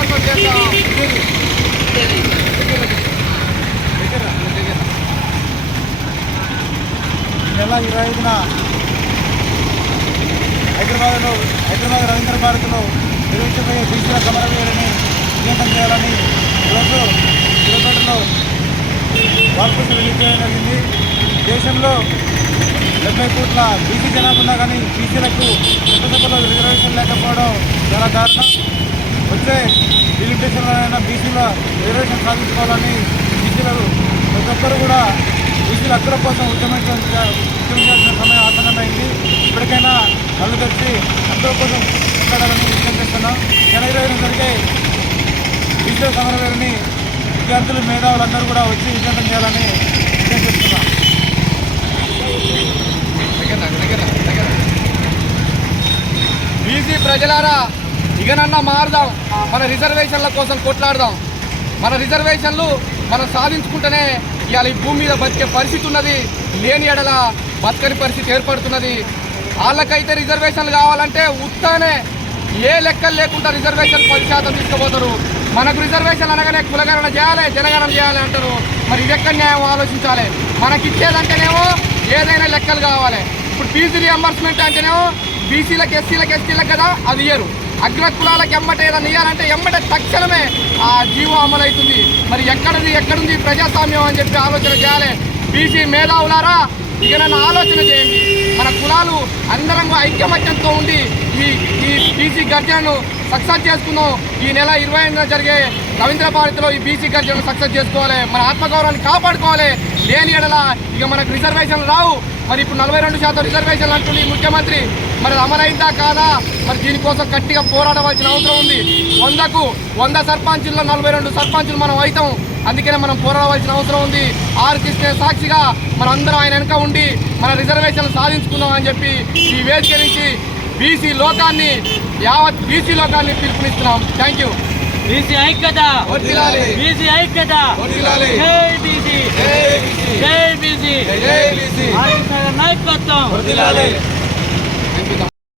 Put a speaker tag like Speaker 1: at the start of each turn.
Speaker 1: చేద్దాం
Speaker 2: నెల ఇరవై ఐదున హైదరాబాద్లో హైదరాబాద్ రవీంద్ర భారత్లో నిర్వహించబోయే బీసీల సమరవీరుని విజయవంతం చేయాలని ఈరోజు తిరుపతిలో వార్పులు విజయం జరిగింది దేశంలో డెబ్బై కోట్ల బీసీ జనాభా ఉన్నా కానీ బీసీలకు చట్టసభలో రిజర్వేషన్ లేకపోవడం చాలా దారుణం. వచ్చే లిమిటేషన్లో బీసీల రిజర్వేషన్ సాధించుకోవాలని బీసీలు ప్రతి ఒక్కరు కూడా బీసీల హక్కుల కోసం ఉద్యమించాల్సిన ఉద్యమించాల్సిన సమయం ఆసన్నమైంది. ఇప్పటికైనా కళ్ళు తెచ్చి హక్కుల కోసం ఉండాలని విజ్ఞప్తి చేస్తున్నాం. నెల ఇరవై జరిగే బీసీల సమరవేరిని విద్యార్థులు మేధావులందరూ కూడా వచ్చి విజయవంతం చేయాలని విజ్ఞప్తి చేస్తున్నాం.
Speaker 1: బీసీ ప్రజలారా ఇకనన్నా మారుదాం. మన రిజర్వేషన్ల కోసం కొట్లాడదాం. మన రిజర్వేషన్లు మనం సాధించుకుంటేనే ఇవాళ ఈ భూమి మీద బతికే పరిస్థితి ఉన్నది. లేని ఎడల బతకని పరిస్థితి ఏర్పడుతున్నది. వాళ్ళకైతే రిజర్వేషన్లు కావాలంటే ఉత్తానే ఏ లెక్కలు లేకుండా రిజర్వేషన్ పది శాతం తీసుకుపోతారు. మనకు రిజర్వేషన్ అనగానే కులగణన చేయాలి జనగణన చేయాలి అంటారు. మరి ఇది ఎక్కడ న్యాయం ఆలోచించాలి? మనకి ఇచ్చేదంటేనేమో ఏదైనా లెక్కలు కావాలి. ఇప్పుడు ఫీజు రియంబర్స్మెంట్ అంటేనేమో బీసీలకు ఎస్సీలకు ఎస్టీలకు కదా అది ఇయ్యరు. అగ్ర కులాలకు ఎమ్మటే ఏదైనా ఇయ్యాలంటే ఎమ్మటే తక్షణమే ఆ జీవో అమలవుతుంది. మరి ఎక్కడది ఎక్కడుంది ప్రజాస్వామ్యం అని చెప్పి ఆలోచన చేయాలి. బీసీ మేధావులారా ఇక నన్ను ఆలోచన చేయండి. మన కులాలు అందరం ఐక్యమత్యంతో ఉండి ఈ ఈ బీసీ గర్జనను సక్సెస్ చేసుకుందాం. ఈ నెల ఇరవై ఐదున జరిగే రవీంద్ర భారతిలో ఈ బీసీ గర్జనను సక్సెస్ చేసుకోవాలి. మన ఆత్మగౌరవాన్ని కాపాడుకోవాలి. లేని ఎడల ఇక మనకు రిజర్వేషన్లు రావు. మరి ఇప్పుడు నలభై రెండు శాతం రిజర్వేషన్లు అంటుంది ఈ ముఖ్యమంత్రి. మరి అమరైందా కాదా? మరి దీనికోసం గట్టిగా పోరాడవలసిన అవసరం ఉంది. వందకు వంద సర్పంచుల్లో నలభై రెండు సర్పంచులు మనం అవుతాం అందుకనే మనం పోరాడవలసిన అవసరం ఉంది. ఆర్ కృష్ణ సాక్షిగా మనందరం ఆయన వెనక ఉండి మన రిజర్వేషన్లు సాధించుకుందాం అని చెప్పి ఈ వేదిక నుంచి బీసీ లోకాన్ని యావత్ బీసీ లోకాన్ని పిలుపునిస్తున్నాం. Thank you.
Speaker 3: బీసీ ఐక్యత. బీసీ ఐక్యత. జై బీసీ.
Speaker 1: జై బీసీ.
Speaker 3: నాయకత్వం.